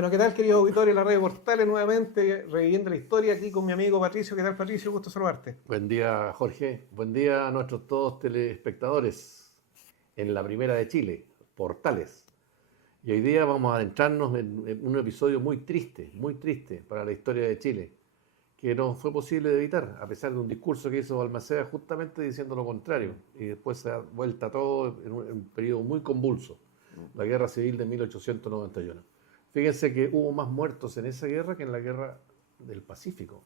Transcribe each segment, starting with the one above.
Bueno, ¿qué tal, queridos auditores de la red Portales? Nuevamente reviviendo la historia aquí con mi amigo Patricio. ¿Qué tal, Patricio? Gusto saludarte. Buen día, Jorge. Buen día a nuestros todos telespectadores en la Primera de Chile, Portales. Y hoy día vamos a adentrarnos en un episodio muy triste para la historia de Chile, que no fue posible de evitar, a pesar de un discurso que hizo Balmaceda justamente diciendo lo contrario. Y después se da vuelta todo en un periodo muy convulso, la Guerra Civil de 1891. Fíjense que hubo más muertos en esa guerra que en la Guerra del Pacífico.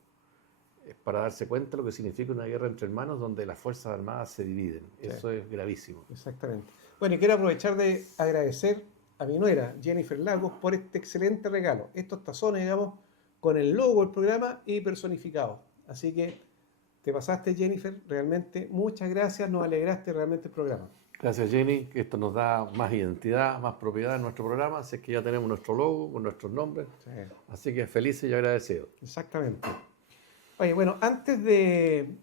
Es para darse cuenta de lo que significa una guerra entre hermanos donde las Fuerzas Armadas se dividen. Sí. Eso es gravísimo. Exactamente. Bueno, y quiero aprovechar de agradecer a mi nuera, Jennifer Lagos, por este excelente regalo. Estos tazones, digamos, con el logo del programa y personificados. Así que te pasaste, Jennifer, realmente. Muchas gracias, nos alegraste realmente el programa. Gracias, Jenny, que esto nos da más identidad, más propiedad en nuestro programa. Así que ya tenemos nuestro logo con nuestros nombres. Sí. Así que felices y agradecidos. Exactamente. Oye, bueno, antes de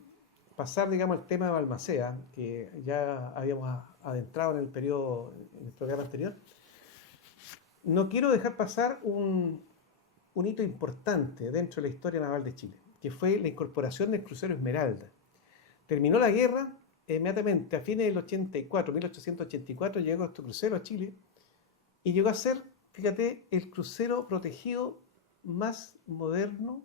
pasar, digamos, al tema de Balmaceda, que ya habíamos adentrado en el periodo, en el programa anterior, no quiero dejar pasar un hito importante dentro de la historia naval de Chile, que fue la incorporación del crucero Esmeralda. Terminó la guerra, inmediatamente a fines del 84, 1884, llegó este crucero a Chile y llegó a ser, fíjate, el crucero protegido más moderno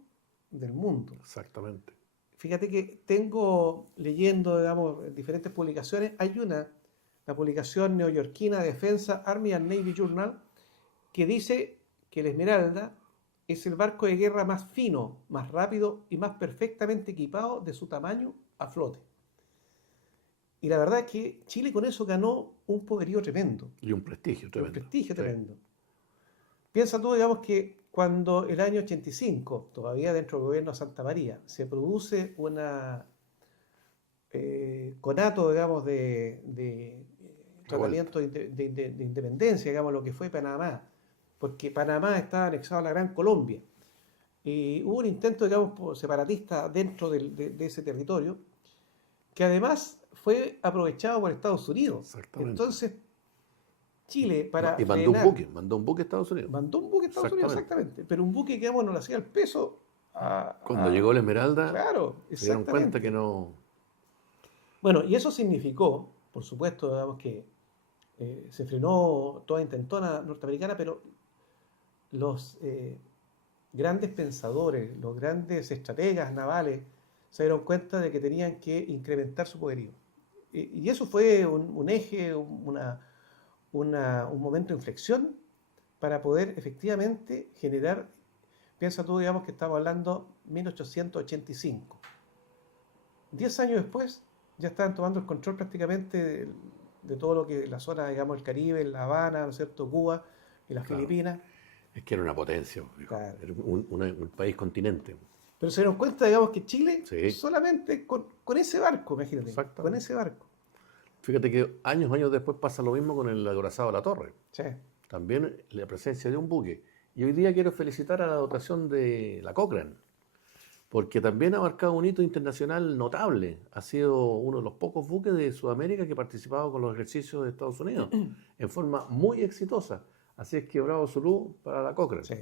del mundo. Exactamente. Fíjate que tengo leyendo, digamos, diferentes publicaciones. Hay la publicación neoyorquina de Defensa Army and Navy Journal, que dice que el Esmeralda es el barco de guerra más fino, más rápido y más perfectamente equipado de su tamaño a flote. Y la verdad es que Chile con eso ganó un poderío tremendo. Y un prestigio tremendo. Un prestigio Sí. tremendo. Piensa tú, digamos, que cuando el año 85, todavía dentro del gobierno de Santa María, se produce una conato, digamos, de tratamiento de independencia, digamos, lo que fue Panamá, porque Panamá estaba anexado a la Gran Colombia. Y hubo un intento, digamos, separatista dentro de ese territorio, que además fue aprovechado por Estados Unidos. Exactamente. Entonces, Chile, para Y mandó frenar, mandó un buque a Estados Unidos. mandó un buque a Estados Unidos, exactamente. Pero un buque que, bueno, le hacía el peso Cuando llegó la Esmeralda, Claro, se dieron cuenta exactamente. que no... Bueno, y eso significó, por supuesto, digamos que se frenó toda intentona norteamericana, pero los grandes pensadores, los grandes estrategas navales se dieron cuenta de que tenían que incrementar su poderío. Y eso fue un eje, un momento de inflexión para poder efectivamente generar, piensa tú, digamos que estamos hablando 1885. 10 años después ya estaban tomando el control prácticamente de todo lo que la zona, digamos, el Caribe, La Habana, ¿no es cierto?, Cuba y las Claro. Filipinas. Es que era una potencia, hijo. Claro. Era un país continente. Pero se dieron cuenta, digamos, que Chile Sí. solamente con ese barco, imagínate, Exactamente. con ese barco. Fíjate que años después pasa lo mismo con el acorazado La Torre. Sí. También la presencia de un buque. Y hoy día quiero felicitar a la dotación de la Cochrane, porque también ha marcado un hito internacional notable. Ha sido uno de los pocos buques de Sudamérica que ha participado con los ejercicios de Estados Unidos en forma muy exitosa. Así es que bravo salud para la Cochrane. Sí,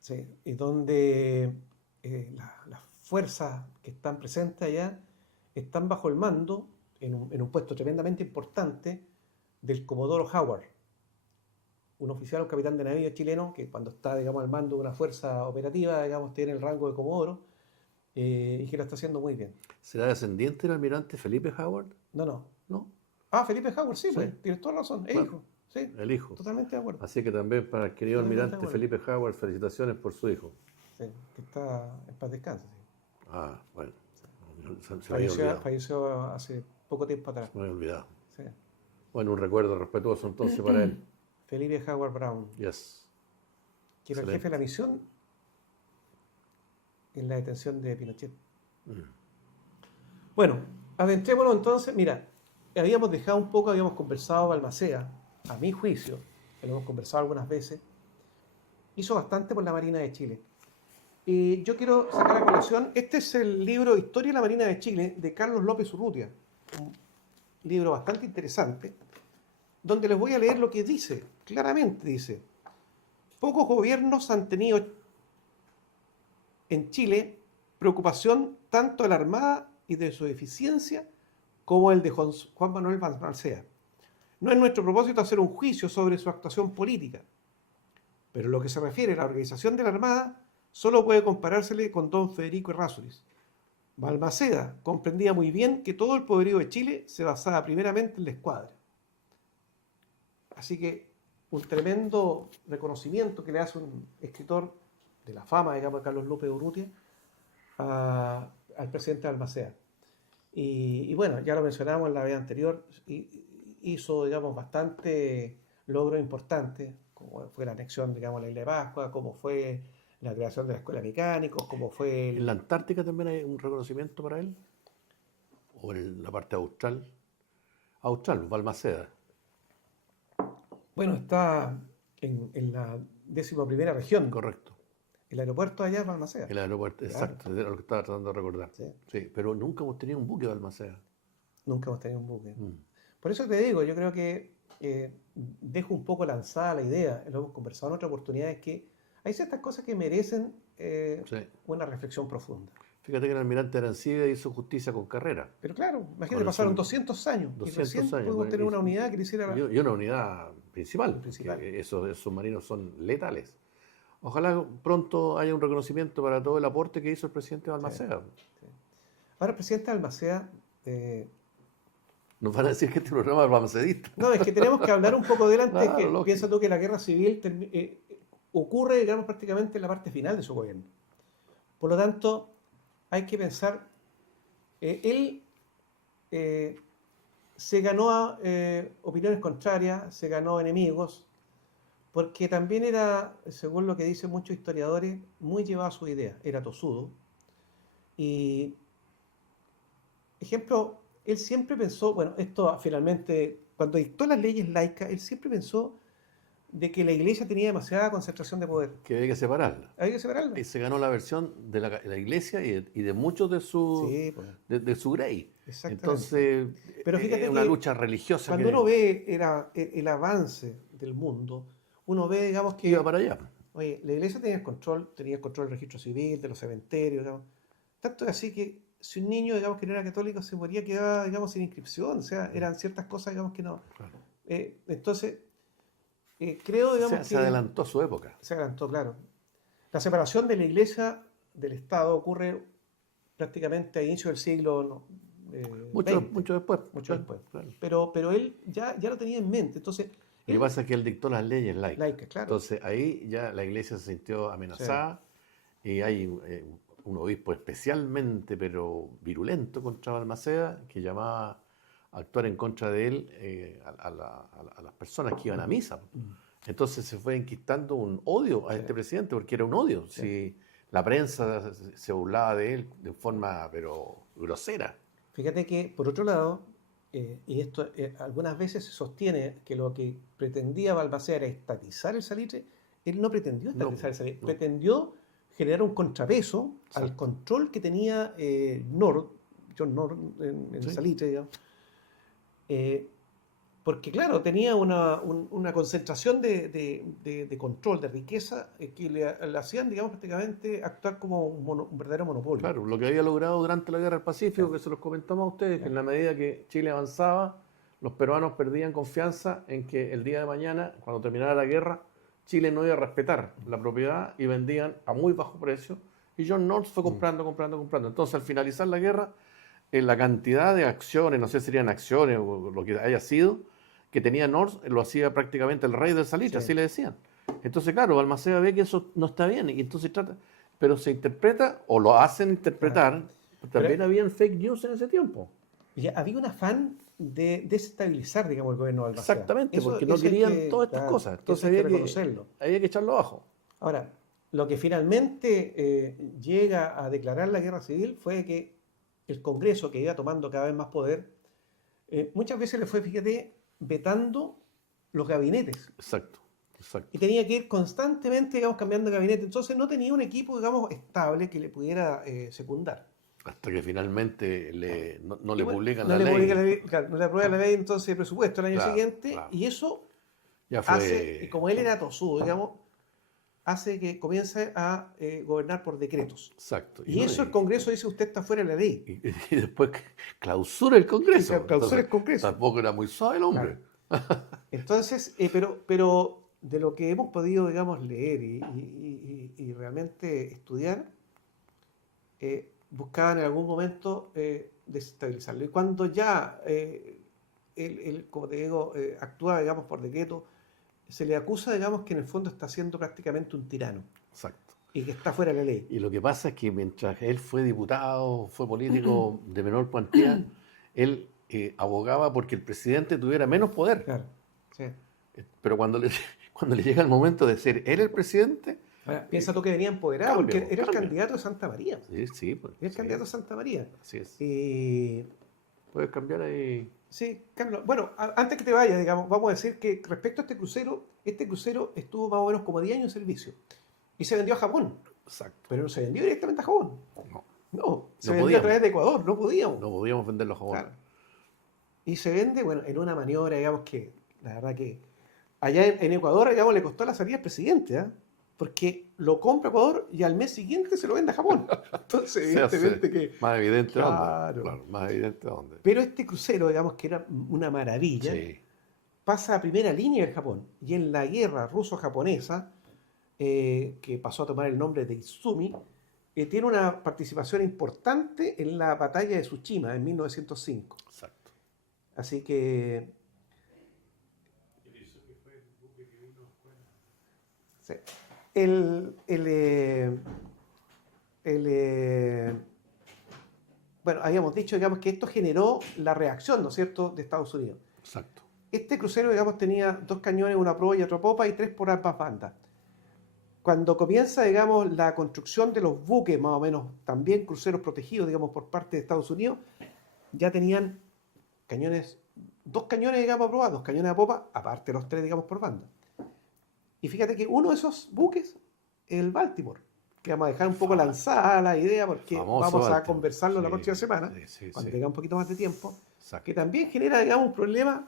sí. Y donde las fuerzas que están presentes allá están bajo el mando, en un puesto tremendamente importante, del Comodoro Howard, un oficial o capitán de navío chileno que cuando está, digamos, al mando de una fuerza operativa, digamos, tiene el rango de Comodoro y que lo está haciendo muy bien. ¿Será descendiente del almirante Felipe Howard? No. ¿No? Ah, Felipe Howard, sí, Sí. pues, tienes toda la razón, es Claro. hijo. Sí, El hijo. totalmente de acuerdo. Así que también para el querido Totalmente de almirante acuerdo. Felipe Howard, felicitaciones por su hijo. Sí, que está en paz descanse. Sí. Ah, bueno. Se me había olvidado. Falleció hace poco tiempo atrás. Se me había olvidado. Sí. Bueno, un recuerdo respetuoso entonces para él. Felipe Howard Brown, Yes. que era el Excelente. jefe de la misión en la detención de Pinochet. Bueno, adentrémonos entonces. Mira, habíamos dejado un poco, habíamos conversado Balmaceda, a mi juicio, que lo hemos conversado algunas veces, hizo bastante por la Marina de Chile. Y yo quiero sacar a colación, este es el libro Historia de la Marina de Chile, de Carlos López Urrutia, un libro bastante interesante, donde les voy a leer lo que dice, claramente dice: pocos gobiernos han tenido en Chile preocupación tanto de la Armada y de su eficiencia como el de Juan Manuel Balmaceda. No es nuestro propósito hacer un juicio sobre su actuación política, pero en lo que se refiere a la organización de la Armada, solo puede comparársele con don Federico Errázuriz. Balmaceda comprendía muy bien que todo el poderío de Chile se basaba primeramente en la escuadra. Así que un tremendo reconocimiento que le hace un escritor de la fama, digamos, Carlos López Urrutia, al presidente Balmaceda. Y bueno, ya lo mencionamos en la vez anterior, hizo, digamos, bastante logros importantes, como fue la anexión, digamos, a la isla de Pascua, como fue la creación de la Escuela de Mecánicos, como fue... ¿En la Antártica también hay un reconocimiento para él? ¿O en la parte austral? Austral, Balmaceda. Bueno, está en la 11ª región. Correcto. El aeropuerto allá es Balmaceda. El aeropuerto, Claro. exacto, era lo que estaba tratando de recordar. Sí. Sí, pero nunca hemos tenido un buque de Balmaceda. Nunca hemos tenido un buque. Mm. Por eso te digo, yo creo que dejo un poco lanzada la idea, lo hemos conversado en otras oportunidades, que hay ciertas cosas que merecen Sí. una reflexión profunda. Fíjate que el almirante Arancibia hizo justicia con carrera. Pero claro, Con imagínate, el pasaron sur. 200 años y 200 recién años, pudimos pues, tener una unidad que le hiciera... Y una unidad principal, Principal. porque esos submarinos son letales. Ojalá pronto haya un reconocimiento para todo el aporte que hizo el presidente Balmaceda. Sí. Ahora, el presidente Balmaceda... Nos van a decir que este programa es balmacedista. No, es que tenemos que hablar un poco de él antes, Claro, que lógico. piensa tú que la guerra civil ocurre, digamos, prácticamente en la parte final de su gobierno. Por lo tanto, hay que pensar, él se ganó opiniones contrarias, se ganó enemigos, porque también era, según lo que dicen muchos historiadores, muy llevado a su idea, era tosudo. Y, ejemplo, él siempre pensó, bueno, esto finalmente, cuando dictó las leyes laicas, él siempre pensó de que la iglesia tenía demasiada concentración de poder. Que había que separarla. Había que separarla. Y se ganó la versión de la iglesia y de muchos de su, Sí, pues, de su grey. exactamente. Entonces, Pero fíjate es una que lucha religiosa cuando que uno ve el avance del mundo, uno ve, digamos, que iba para allá. oye, la iglesia tenía el control del registro civil, de los cementerios, digamos. Tanto es así que si un niño, digamos, que no era católico, se moría, quedaba, digamos, sin inscripción. O sea, eran ciertas cosas, digamos, que no. Claro. Entonces, creo, digamos, Se que adelantó a su época. se adelantó, claro. La separación de la iglesia del Estado ocurre prácticamente a inicio del siglo Mucho, XX, mucho después. mucho Claro, después. claro. Pero él ya lo tenía en mente. Entonces, Lo que pasa es que él dictó las leyes laicas. laica, claro. Entonces ahí ya la iglesia se sintió amenazada y hay un obispo especialmente, pero virulento contra Balmaceda, que llamaba a actuar en contra de él a las personas que iban a misa. Entonces se fue enquistando un odio a este presidente, porque era un odio. Sí. Si la prensa se burlaba de él de forma, pero grosera. Fíjate que, por otro lado, y esto algunas veces se sostiene que lo que pretendía Balmaceda era estatizar el salitre. Él no pretendió estatizar el salitre, no. pretendió generar un contrapeso al Exacto. control que tenía John Nord en el Sí. salitre, digamos. Porque claro, tenía una concentración de control, de riqueza, que le hacían, digamos, prácticamente actuar como un verdadero monopolio. Claro, lo que había logrado durante la Guerra del Pacífico, Claro. que se los comentamos a ustedes, que Claro. en la medida que Chile avanzaba, los peruanos perdían confianza en que el día de mañana, cuando terminara la guerra, Chile no iba a respetar la propiedad y vendían a muy bajo precio. Y John North fue comprando. Entonces, al finalizar la guerra, la cantidad de acciones, no sé si serían acciones o lo que haya sido, que tenía North, lo hacía prácticamente el rey del salitre, Sí. así le decían. Entonces, claro, Balmaceda ve que eso no está bien y entonces trata, pero se interpreta o lo hacen interpretar. También habían fake news en ese tiempo. Y había un afán de desestabilizar, digamos, el gobierno de Balmaceda. Exactamente, porque no eso hay querían que- todas estas claro, cosas. eso Entonces hay que había reconocerlo. que echarlo abajo. Ahora, lo que finalmente llega a declarar la guerra civil fue que el Congreso, que iba tomando cada vez más poder, muchas veces le fue, fíjate, vetando los gabinetes. Exacto. Y tenía que ir constantemente, digamos, cambiando de gabinete. Entonces no tenía un equipo, digamos, estable que le pudiera secundar. Hasta que finalmente no le Y bueno, publican no la le ley. publica la ley, claro, no le aprueba la ley entonces de presupuesto el año Claro, siguiente. claro. Y eso Ya hace, fue. y como él era tosudo, digamos, hace que comience a gobernar por decretos. Exacto. Y eso el Congreso dice, usted está fuera de la ley. Y después clausura el Congreso. Y clausura el Entonces, Congreso. tampoco era muy suave el hombre. Entonces, pero de lo que hemos podido, digamos, leer y realmente estudiar, buscaban en algún momento desestabilizarlo. Y cuando ya él, como te digo, actúa, digamos, por decreto, se le acusa, digamos, que en el fondo está siendo prácticamente un tirano Exacto. y que está fuera de la ley. Y lo que pasa es que mientras él fue diputado, fue político de menor cuantía, él abogaba porque el presidente tuviera menos poder. Claro, sí. Pero cuando le llega el momento de ser él el presidente, Ahora, piensa tú que venía empoderado, cambia, porque era el cambia. candidato de Santa María. sí, pues, Era el sí, candidato de Santa María. así es. Y Puedes cambiar ahí. sí, Carlos. Bueno, antes que te vayas, digamos, vamos a decir que respecto a este crucero estuvo más o menos como 10 años en servicio y se vendió a Japón, Exacto. pero no se vendió directamente a Japón. No, No, se No vendió a podíamos. través de Ecuador, no podíamos. no podíamos venderlo a Japón. Claro. Y se vende, bueno, en una maniobra, digamos que, la verdad que allá en Ecuador, digamos, le costó la salida al presidente, ¿ah? Porque lo compra Ecuador y al mes siguiente se lo vende a Japón. Entonces, Se hace evidentemente que... más evidente Claro. dónde. Claro, más evidente dónde. Pero este crucero, digamos que era una maravilla, Sí, pasa a primera línea del Japón. Y en la guerra ruso-japonesa, que pasó a tomar el nombre de Izumi, tiene una participación importante en la batalla de Tsushima en 1905. exacto. Así que... sí. El, el, eh, el, bueno, habíamos dicho, digamos, que esto generó la reacción, ¿no es cierto?, de Estados Unidos. Exacto. Este crucero, digamos, tenía 2 cañones, una proa y otra popa y 3 por ambas bandas. Cuando comienza, digamos, la construcción de los buques, más o menos, también cruceros protegidos, digamos, por parte de Estados Unidos, ya tenían cañones, 2 cañones, digamos, a proa, 2 cañones a popa, aparte de los 3, digamos, por banda. Y fíjate que uno de esos buques, el Baltimore, que vamos a dejar un poco lanzada la idea porque Famoso vamos a Baltimore. conversarlo la Sí, próxima semana, sí, cuando sí. tenga un poquito más de tiempo, Exacto. que también genera, digamos, un problema.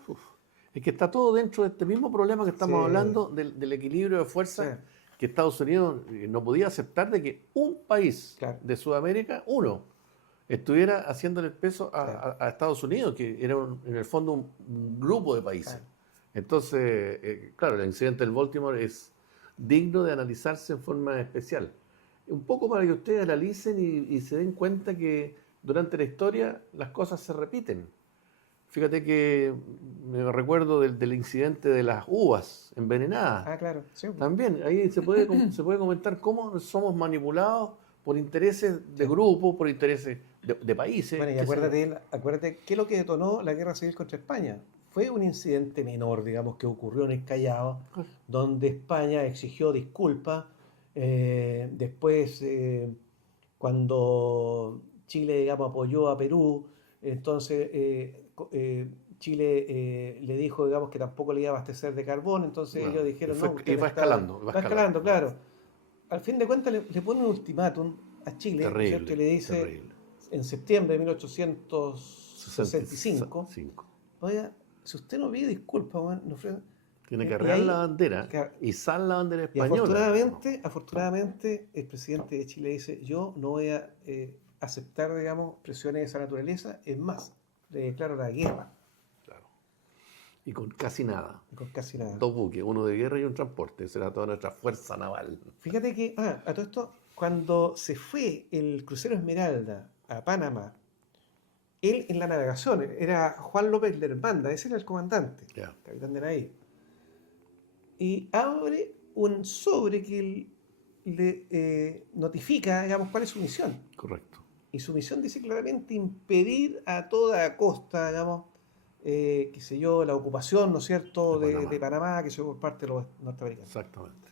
Es que está todo dentro de este mismo problema que estamos Sí. hablando del equilibrio de fuerza Sí. que Estados Unidos no podía aceptar de que un país Claro. de Sudamérica, uno, estuviera haciéndole el peso Claro. a Estados Unidos, que era en el fondo un grupo de países. Claro. Entonces, claro, el incidente del Baltimore es digno de analizarse en forma especial. Un poco para que ustedes analicen y se den cuenta que durante la historia las cosas se repiten. Fíjate que me recuerdo del incidente de las uvas envenenadas. Ah, claro. Sí. También ahí se puede comentar cómo somos manipulados por intereses de Sí. grupos, por intereses de países. Bueno, y qué sé yo. acuérdate qué es lo que detonó la guerra civil contra España. Fue un incidente menor, digamos, que ocurrió en el Callao, donde España exigió disculpas. Después, cuando Chile, digamos, apoyó a Perú, entonces Chile le dijo, digamos, que tampoco le iba a abastecer de carbón, entonces Claro. ellos dijeron, Y no, y usted va está... escalando, Va escalando, claro. Al fin de cuentas le ponen un ultimátum a Chile, ¿no es cierto? Terrible, Y le dice, terrible. en septiembre de 1865, 65. oiga, si usted no pide disculpas, weón, no ofrece... Tiene que Y arrear ahí, la bandera, claro, izar la bandera y española. afortunadamente, el presidente de Chile dice, yo no voy a aceptar, digamos, presiones de esa naturaleza, es más, le declaro la guerra, Claro. Y con casi nada. con casi nada. 2 buques, uno de guerra y un transporte. Esa era toda nuestra fuerza naval. Fíjate que, a todo esto, cuando se fue el crucero Esmeralda a Panamá, él en la navegación, era Juan López Lermanda, ese era el comandante, Ya, capitán de navío, y abre un sobre que le notifica, digamos, cuál es su misión. correcto. Y su misión dice claramente impedir a toda costa, digamos, qué sé yo, la ocupación, ¿no es cierto?, de Panamá, que se por parte de los norteamericanos. Exactamente.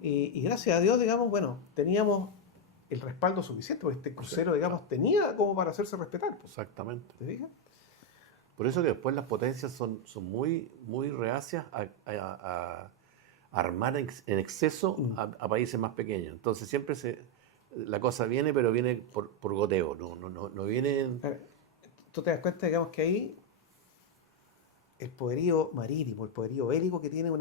Y gracias a Dios, digamos, bueno, teníamos el respaldo suficiente, porque este crucero, digamos, tenía como para hacerse respetar, pues, Exactamente. ¿te fijas? Por eso que después las potencias son muy, muy reacias a armar en exceso a países más pequeños. Entonces siempre la cosa viene, pero viene por goteo, no viene Tú te das cuenta, digamos, que ahí el poderío marítimo, el poderío bélico que tiene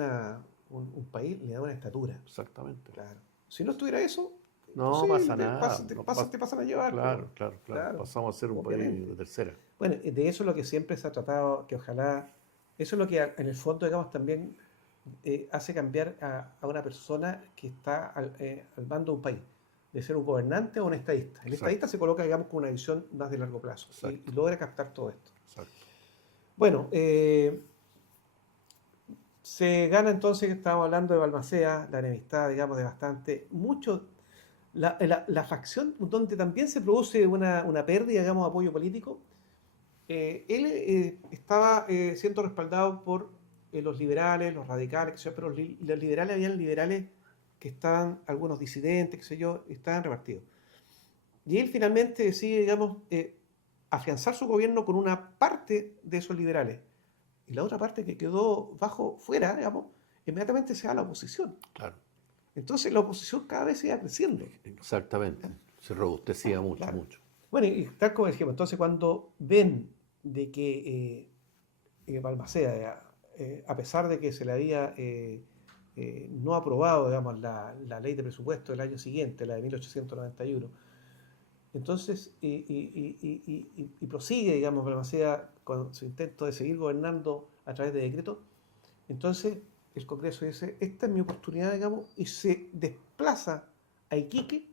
un país le da una estatura. Exactamente. Claro. Si no estuviera eso, No sí, pasa nada. No te pasan a llevar. claro, claro. Claro, Pasamos a ser un país obviamente. de tercera. Bueno, de eso es lo que siempre se ha tratado, que ojalá, eso es lo que en el fondo, digamos, también hace cambiar a una persona que está al mando de un país, de ser un gobernante o un estadista. El Exacto. estadista se coloca, digamos, con una visión más de largo plazo Exacto. y logra captar todo esto. Exacto. Bueno, se gana entonces, que estábamos hablando de Balmaceda, la enemistad, digamos, de bastante, mucho, la facción donde también se produce una pérdida, digamos, de apoyo político. Él estaba siendo respaldado por los liberales, los radicales, qué sé yo, pero los liberales, habían liberales que estaban, algunos disidentes, qué sé yo, estaban repartidos. Y él finalmente decide, digamos, afianzar su gobierno con una parte de esos liberales. Y la otra parte que quedó fuera, digamos, inmediatamente se va a la oposición. Claro. Entonces la oposición cada vez se iba creciendo. Exactamente. Se robustecía mucho, Claro. mucho. Bueno, y tal como dijimos, entonces cuando ven de que Balmaceda, a pesar de que se le había no aprobado, digamos, la ley de presupuesto del año siguiente, la de 1891, entonces y prosigue, digamos, Balmaceda con su intento de seguir gobernando a través de decreto, entonces el Congreso dice, esta es mi oportunidad, digamos, y se desplaza a Iquique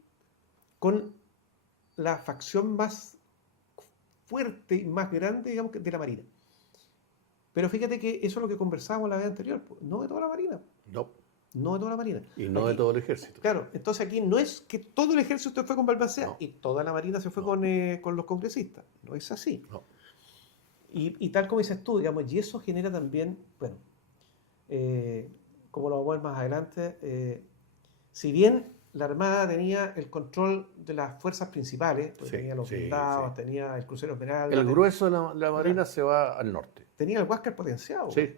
con la facción más fuerte y más grande, digamos, de la Marina. Pero fíjate que eso es lo que conversábamos la vez anterior, no de toda la Marina, No. no de toda la Marina. Y no Aquí, de todo el ejército. claro, entonces aquí no es que todo el ejército se fue con Balmaceda No. y toda la Marina se fue No. con los congresistas, no es así. No. Y tal como dices tú, digamos, y eso genera también, bueno, como lo vamos a ver más adelante, si bien la Armada tenía el control de las fuerzas principales, pues Sí, tenía los sí, blindados, sí. tenía el crucero Esmeralda, El grueso de la Marina se va al norte. tenía el Huáscar potenciado. Sí,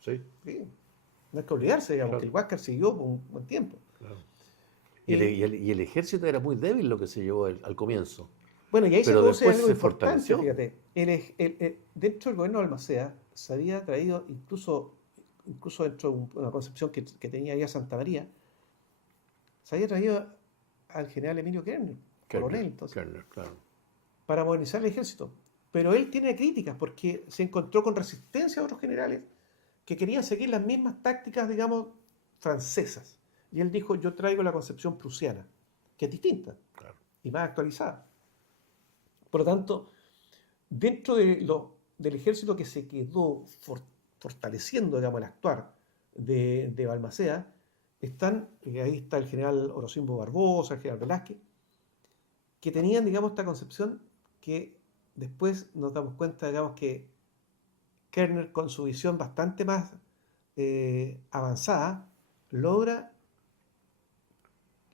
sí. Sí. No hay que olvidarse, digamos, Claro. que el Huáscar siguió por un buen tiempo. Claro. Y el ejército era muy débil lo que se llevó al comienzo. Bueno, y ahí se Pero produce después algo se importante, fortaleció. fíjate. Dentro del gobierno de Balmaceda se había traído, incluso dentro de una concepción que tenía ya Santa María, se había traído al general Emilio Kerner, coronel, entonces, Kerner, claro. para modernizar el ejército. Pero él tiene críticas porque se encontró con resistencia de otros generales que querían seguir las mismas tácticas, digamos, francesas. Y él dijo, yo traigo la concepción prusiana, que es distinta Claro. y más actualizada. Por lo tanto, dentro del ejército que se quedó fortaleciendo, digamos, el actuar de Balmaceda, ahí está el general Orocimbo Barbosa, el general Velázquez, que tenían, digamos, esta concepción que después nos damos cuenta, digamos, que Kerner, con su visión bastante más avanzada, logra,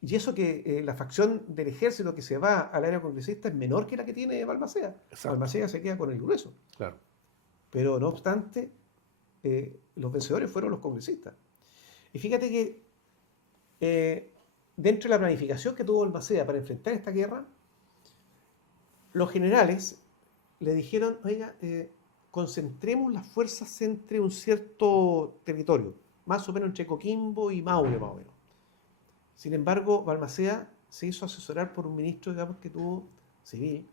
y eso que la facción del ejército que se va al área congresista es menor que la que tiene Balmaceda. Exacto. Balmaceda se queda con el grueso. Claro. Pero no obstante, los vencedores fueron los congresistas. Y fíjate que dentro de la planificación que tuvo Balmaceda para enfrentar esta guerra, los generales le dijeron, oiga, concentremos las fuerzas entre un cierto territorio, más o menos entre Coquimbo y Maule, más o menos. Sin embargo, Balmaceda se hizo asesorar por un ministro, digamos, que tuvo civil,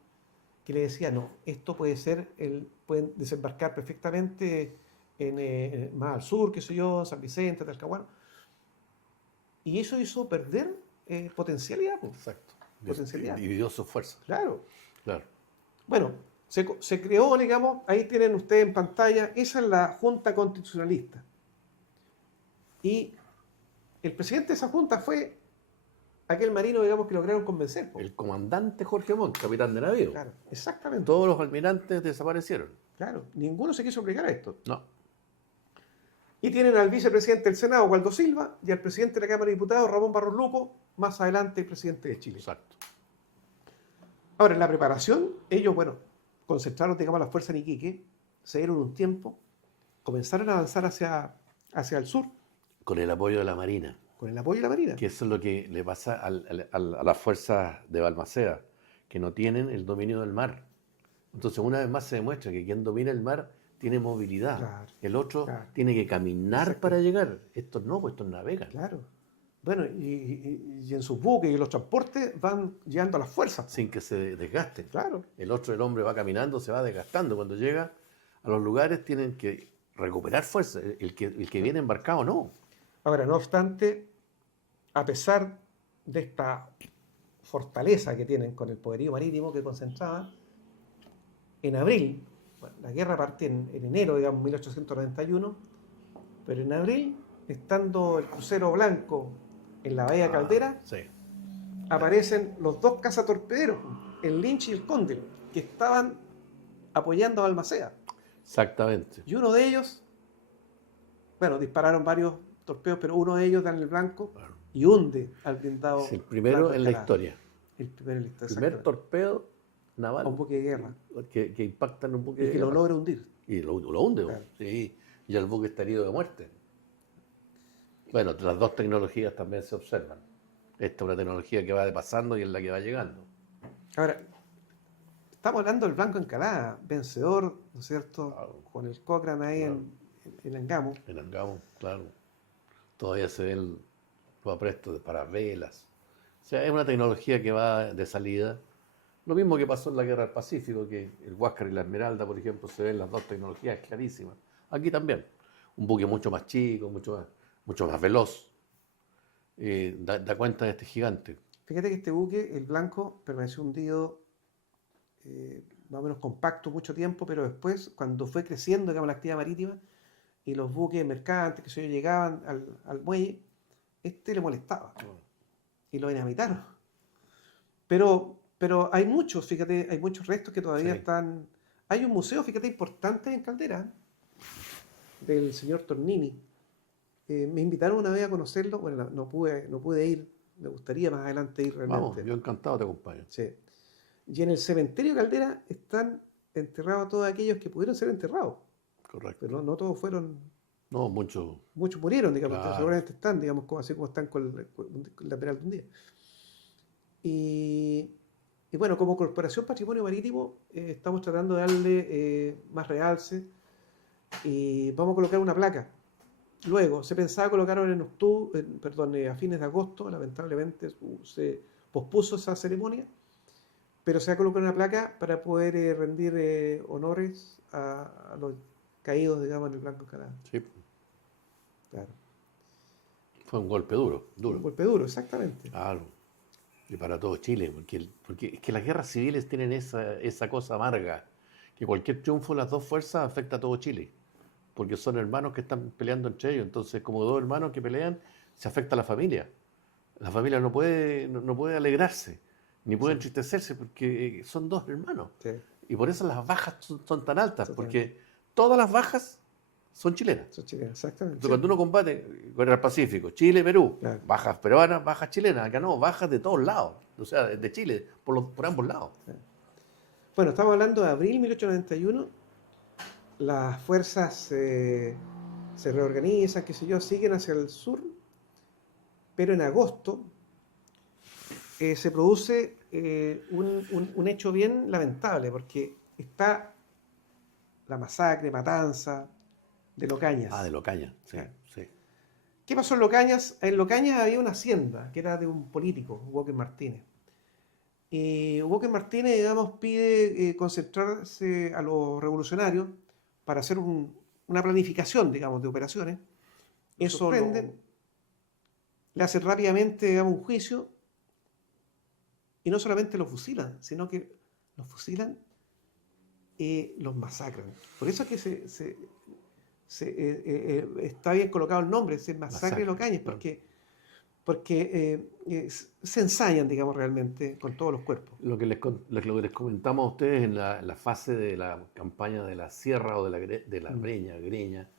que le decía, no, esto puede ser, pueden desembarcar perfectamente más al sur, qué sé yo, San Vicente, Talcahuano. Y eso hizo perder potencialidad. Pues. Exacto. Potencialidad. Dividió sus fuerzas. Claro. Claro. Bueno, se creó, digamos, ahí tienen ustedes en pantalla, esa es la Junta Constitucionalista. Y el presidente de esa junta fue aquel marino, digamos, que lograron convencer. Po. El comandante Jorge Montt, capitán de navío. Claro, exactamente. Todos los almirantes desaparecieron. Claro, ninguno se quiso plegar a esto. No. Y tienen al vicepresidente del Senado, Waldo Silva, y al presidente de la Cámara de Diputados, Ramón Barros Luco, más adelante el presidente de Chile. Exacto. Ahora, en la preparación, ellos, bueno, concentraron, digamos, las fuerzas en Iquique, se dieron un tiempo, comenzaron a avanzar hacia el sur. Con el apoyo de la Marina. Con el apoyo de la Marina. Que eso es lo que le pasa a las fuerzas de Balmaceda, que no tienen el dominio del mar. Entonces, una vez más se demuestra que quien domina el mar tiene movilidad. Claro, El otro claro. tiene que caminar Exacto. para llegar. Estos no, pues estos navegan. Claro. Bueno, y en sus buques y los transportes van llegando a las fuerzas. Sin que se desgasten. Claro. El hombre va caminando, se va desgastando. Cuando llega a los lugares tienen que recuperar fuerza. El que viene embarcado no. Ahora, no obstante, a pesar de esta fortaleza que tienen con el poderío marítimo que concentraba, en abril, bueno, la guerra parte en enero, digamos, 1891, pero en abril, estando el crucero Blanco en la bahía Caldera, Sí. aparecen los dos cazatorpederos, el Lynch y el Cóndor, que estaban apoyando a Balmaceda. Exactamente. Y uno de ellos, bueno, dispararon varios torpedos, pero uno de ellos da en el blanco Claro. y hunde al blindado. Es el primero Blanco en la Escalada. historia. El primero en la historia. Primer Exactamente. torpedo naval A un buque de guerra. que impacta en un buque Y de que lo guerra. logra hundir. Y lo hunde. Claro. Sí. Y el buque está herido de muerte. Bueno, las dos tecnologías también se observan. Esta es una tecnología que va pasando y es la que va llegando. Ahora, estamos hablando del Blanco Encalada, vencedor, ¿no es cierto? Claro. Con el Cochrane ahí Claro. en Angamo. En Angamo, claro. Todavía se ven los aprestos para velas. O sea, es una tecnología que va de salida. Lo mismo que pasó en la Guerra del Pacífico, que el Huáscar y la Esmeralda, por ejemplo, se ven las dos tecnologías clarísimas. Aquí también. Un buque mucho más chico, mucho más veloz. Da cuenta de este gigante. Fíjate que este buque, el Blanco, permaneció hundido más o menos compacto mucho tiempo, pero después, cuando fue creciendo, digamos, la actividad marítima y los buques mercantes que se llegaban al muelle, le molestaba y lo dinamitaron. Pero hay muchos, fíjate, hay muchos restos que todavía Sí. están. Hay un museo, fíjate, importante en Caldera, del señor Tornini. Me invitaron una vez a conocerlo, bueno, no pude ir, me gustaría más adelante ir realmente. Vamos, yo encantado te acompaño. Sí. Y en el cementerio de Caldera están enterrados todos aquellos que pudieron ser enterrados, Correcto. pero no todos fueron, No, mucho. muchos murieron, digamos, Claro. seguramente están, digamos, así como están con la Esmeralda un día. Y bueno, como Corporación Patrimonio Marítimo, estamos tratando de darle más realce y vamos a colocar una placa. Luego, se pensaba colocarlo en octubre, a fines de agosto, lamentablemente se pospuso esa ceremonia, pero se va a colocar una placa para poder rendir honores a los caídos, digamos, en el Blanco Encalada. Sí, Claro. fue un golpe duro. Un golpe duro, exactamente. Claro. Y para todo Chile, porque es que las guerras civiles tienen esa cosa amarga, que cualquier triunfo de las dos fuerzas afecta a todo Chile, porque son hermanos que están peleando entre ellos, entonces como dos hermanos que pelean, se afecta a la familia. La familia no puede alegrarse, ni puede Sí. entristecerse, porque son dos hermanos. Sí, Y por eso las bajas son tan altas, Totalmente. porque todas las bajas son chilenas. eso es chileno, exactamente. Entonces, cuando uno combate con el Pacífico, Chile, Perú, Claro. bajas peruanas, bajas chilenas, acá no, bajas de todos lados, o sea, de Chile, por ambos lados. Bueno, estamos hablando de abril 1891. Las fuerzas se reorganizan, qué sé yo, siguen hacia el sur, pero en agosto se produce un hecho bien lamentable, porque está la masacre, matanza de Locañas. Ah, de Locaña, sí, Claro. sí. ¿Qué pasó en Locañas? En Locañas había una hacienda que era de un político, Walker Martínez. Y Walker Martínez, digamos, pide concentrarse a los revolucionarios para hacer una planificación, digamos, de operaciones. Y Eso sorprenden, le hacen rápidamente, digamos, un juicio y no solamente los fusilan, sino que los fusilan y los masacran. Por eso es que está bien colocado el nombre, es Masacre de Locañas, claro. porque se ensañan, digamos, realmente con todos los cuerpos. Lo que les comentamos a ustedes en la fase de la campaña de la Sierra o de la Greña,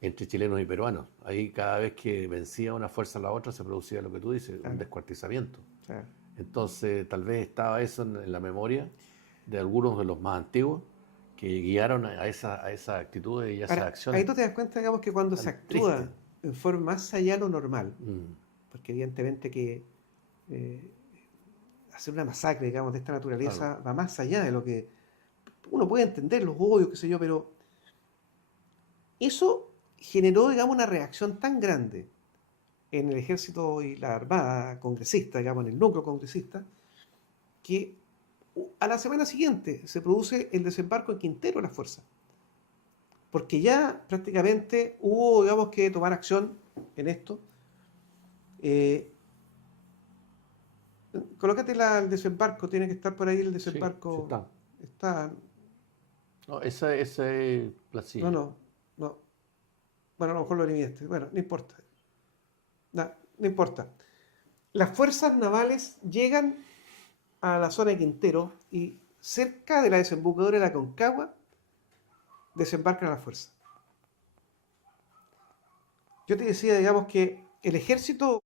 entre chilenos y peruanos. Ahí cada vez que vencía una fuerza a la otra se producía lo que tú dices, Claro. un descuartizamiento. Claro. Entonces tal vez estaba eso en la memoria de algunos de los más antiguos que guiaron a esa actitud y a esas Ahora, acciones. ahí tú te das cuenta, digamos, que cuando se tan actúa tristes. en forma más allá de lo normal, Mm, porque evidentemente que hacer una masacre, digamos, de esta naturaleza Claro. va más allá de lo que uno puede entender, los odios, qué sé yo, pero Eso generó, digamos, una reacción tan grande en el ejército y la armada congresista, digamos, en el núcleo congresista, que a la semana siguiente se produce el desembarco en Quintero de las fuerzas, porque ya prácticamente hubo, digamos, que tomar acción en esto. Eh, Colócate el desembarco, tiene que estar por ahí el Sí, sí desembarco. está. Está, No, esa es no, Placilla. no. Bueno, a lo mejor lo eliminaste. Bueno, no importa. No importa. Las fuerzas navales llegan a la zona de Quintero y cerca de la desembocadura de la Concagua desembarcan las fuerzas. Yo te decía, digamos, que el ejército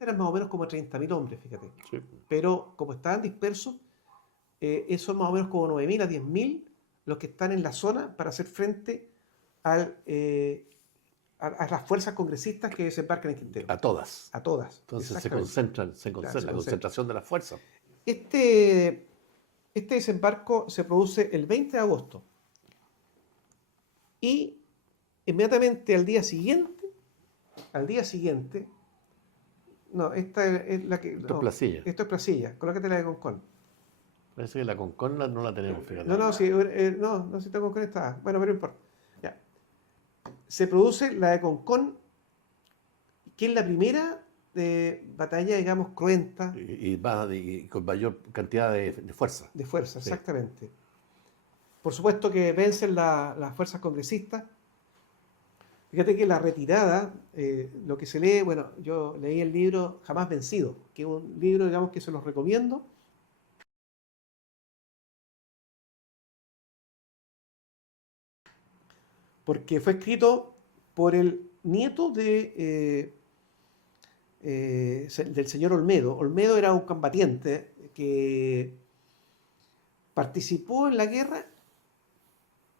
eran más o menos como 30.000 hombres, fíjate. Sí. Pero como estaban dispersos, son más o menos como 9.000 a 10.000 los que están en la zona para hacer frente a las fuerzas congresistas que desembarcan en Quintero. A todas. A todas. Entonces se Exactamente. concentran, Claro, se la concentran. concentración de las fuerzas. Este desembarco se produce el 20 de agosto y inmediatamente al día siguiente, no, esta es la que, Esto es no, Placilla. esto es Placilla, colócate la de Concón. Parece que la Concon no la tenemos, fíjate. No, si está Concón está, bueno, pero no importa. Ya. Se produce la de Concón, que es la primera batalla, digamos, cruenta Y con mayor cantidad de fuerza. de fuerza, Sí. exactamente. Por supuesto que vencen las fuerzas congresistas. Fíjate que la retirada, lo que se lee, bueno, yo leí el libro Jamás Vencido, que es un libro, digamos, que se los recomiendo. Porque fue escrito por el nieto del señor Olmedo. Olmedo era un combatiente que participó en la guerra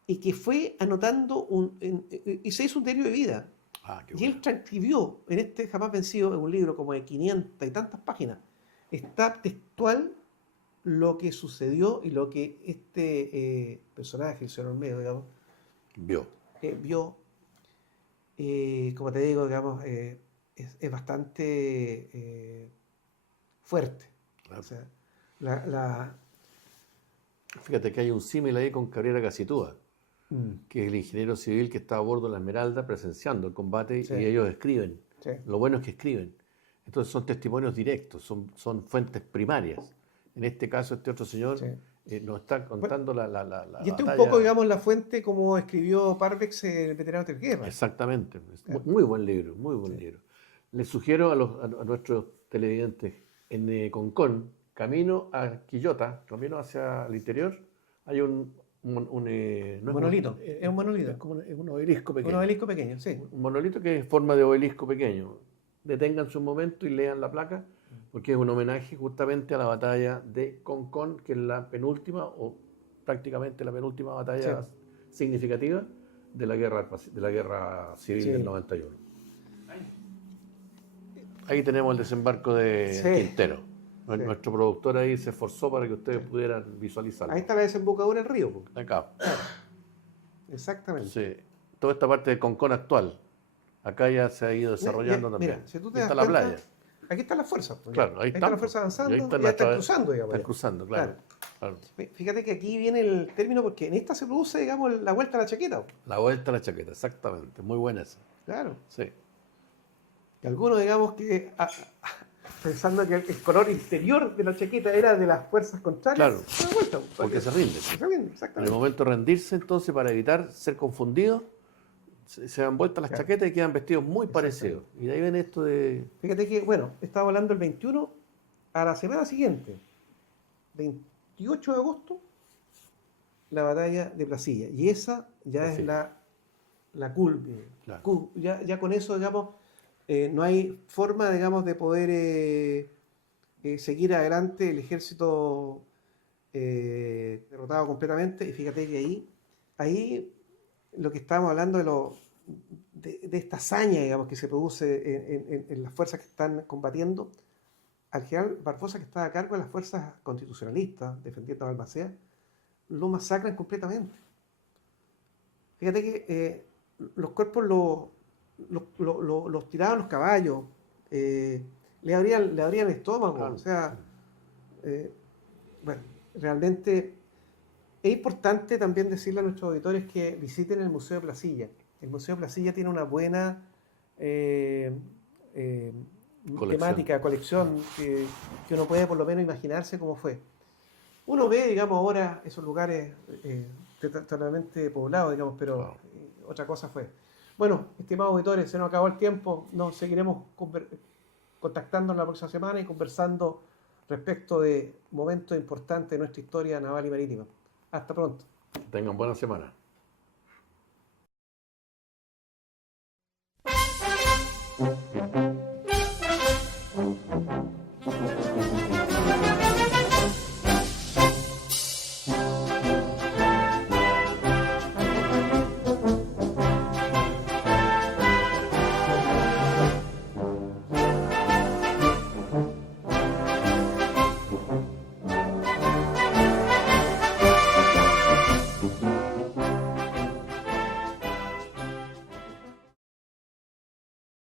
y que fue anotando y se hizo un diario de vida. Ah, qué Y él bueno. transcribió en este Jamás Vencido, en un libro como de 500 y tantas páginas, está textual lo que sucedió y lo que este personaje, el señor Olmedo, digamos, Vio. vio. Como te digo, digamos, es bastante fuerte. Claro. O sea, la. Fíjate que hay un símil ahí con Cabrera Casitúa, que es el ingeniero civil que está a bordo de la Esmeralda presenciando el combate Sí. y ellos escriben. Sí. Lo bueno es que escriben. Entonces son testimonios directos, son fuentes primarias. En este caso, este otro señor Sí. nos está contando la Y este es un batalla. poco, digamos, la fuente como escribió Parvex, el veterano de guerra. Exactamente. Claro. Muy buen libro, muy buen Sí. libro. Les sugiero a nuestros televidentes en Concón, camino a Quillota, camino hacia el interior, hay un no es Monolito, es un monolito. Es como un obelisco Un pequeño. obelisco pequeño, sí. Un monolito que es forma de obelisco pequeño. Deténganse un momento y lean la placa, porque es un homenaje justamente a la batalla de Concón, que es la penúltima o prácticamente la penúltima batalla significativa de la guerra civil Sí. del 91. Ahí tenemos el desembarco de Sí. Quintero. Sí. Nuestro productor ahí se esforzó para que ustedes pudieran visualizarlo. Ahí está la desembocadura del río. Acá. Exactamente. Sí. Toda esta parte de Concón actual. Acá ya se ha ido desarrollando también. Mira, si tú te Ahí das está la cuenta, playa. aquí están las fuerzas. Pues, Claro, ahí están están, las fuerzas pues. avanzando, Y ahí están ya están nuestras- cruzando, digamos. Están ya. cruzando, claro. Claro. Fíjate que aquí viene el término porque en esta se produce, digamos, la vuelta a la chaqueta. La vuelta a la chaqueta, exactamente. Muy buena esa. Claro. Sí. Y algunos, digamos, que pensando que el color interior de la chaqueta era de las fuerzas contrarias, Claro, se da vuelta. porque se rinden. Se rinden, En el exactamente. momento de rendirse, entonces, para evitar ser confundidos, se dan vueltas las Claro. chaquetas y quedan vestidos muy parecidos. Y de ahí viene esto de... Fíjate que, bueno, estaba hablando el 21, a la semana siguiente, 28 de agosto, la batalla de Placilla. Y esa ya es Placilla. la culmine. Claro. Ya con eso, digamos, no hay forma, digamos, de poder seguir adelante el ejército derrotado completamente. Y fíjate que ahí lo que estábamos hablando de esta hazaña, digamos, que se produce en las fuerzas que están combatiendo, al general Barbosa, que estaba a cargo de las fuerzas constitucionalistas defendiendo a Balmaceda, lo masacran completamente. Fíjate que los cuerpos los tiraban los caballos, le abrían el estómago, Claro. o sea, eh, bueno, realmente es importante también decirle a nuestros auditores que visiten el Museo de Placilla. El Museo de Placilla tiene una buena eh, eh, temática, colección, que uno puede por lo menos imaginarse cómo fue. Uno ve, digamos, ahora esos lugares totalmente poblados, digamos, pero Claro. otra cosa fue. Bueno, estimados auditores, se nos acabó el tiempo. Nos seguiremos contactando la próxima semana y conversando respecto de momentos importantes de nuestra historia naval y marítima. Hasta pronto. Tengan buena semana.